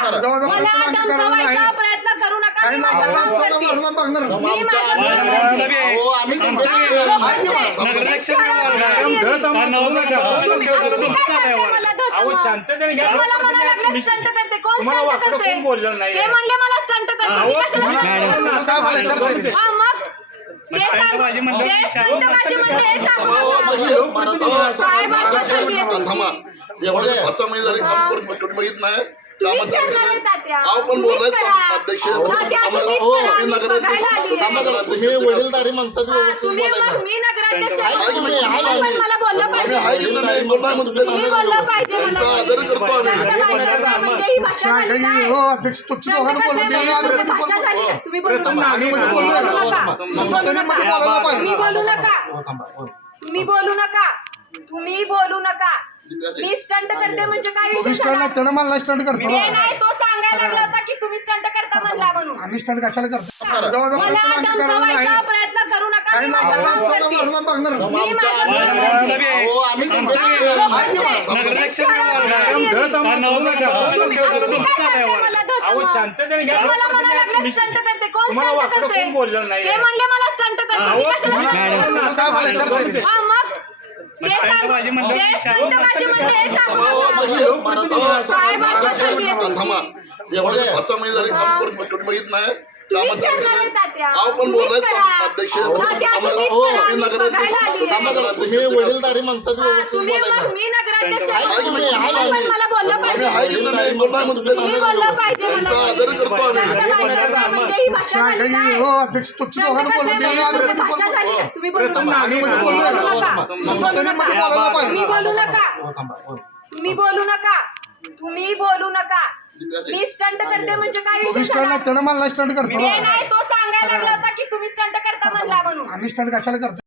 मला धमकावायचा प्रयत्न करू नका. मी माझं काम करते. मी माझं तुम्ही काय सांगताय मला मला म्हणायला लागले स्टंट करते. कोण स्टंट करते? ते म्हणले मला स्टंट करते. मी कशाला मग ते स्टंटबाजी म्हणले हे सांगू नका. काय भाषा चालली आहे तुमची? एवढे 5 महिने झाले काम करून माहित नाही. तुम्हीच करणार आहे तात्या. तुम्ही वडीलधारी माणसाची तुम्ही मग मी नगराध्यक्ष मला बोललं पाहिजे. तुम्ही बोललं पाहिजे मला. म्हणजे ही भाषा झाली काय? भाषा झाली काय? तुम्ही बोलू नका. तुम्ही बोलू नका. तुम्ही बोलू नका. तुम्ही बोलू नका. मी स्टंट करते म्हणजे काय विषय झाला? स्टंट करतो ते नाही तो सांगायला लागला होता की तुम्ही स्टंट करता म्हणला म्हणून. आम्ही स्टंट कशाला करतो? मला धमकावायचा प्रयत्न करू नका. मी माझं काम करते. मी माझं काम करते. तुम्ही काय सांगताय मला मला म्हणायला लागले स्टंट करते. कोण स्टंट करते? ते म्हणले मला स्टंट करते. मी कशाला मग ते स्टंटबाजी म्हणले हे सांगू नका. काय भाषा चालली आहे तुमची? एवढे 5 महिने झाले काम करून माहित नाही. तुम्हीच करणार आहे तात्या. तुम्हीच करा. तात्या तुम्हीच करा. मी बघायला आली आहे. वडीलधारी माणसाची तुम्ही मग मी नगराध्यक्ष मला बोललं पाहिजे. तुम्ही बोललं पाहिजे मला. म्हणजे ही भाषा झाली काय? भाषा झाली काय? तुम्ही बोलू नका. तुम्ही बोलू नका. तुम्ही बोलू नका. तुम्ही बोलू नका. मी स्टंट करते म्हणजे काय विषय झाला? स्टंट करतो ते नाही तो सांगायला लागला होता की तुम्ही स्टंट करता म्हणला म्हणून. आम्ही स्टंट कशाला करतो?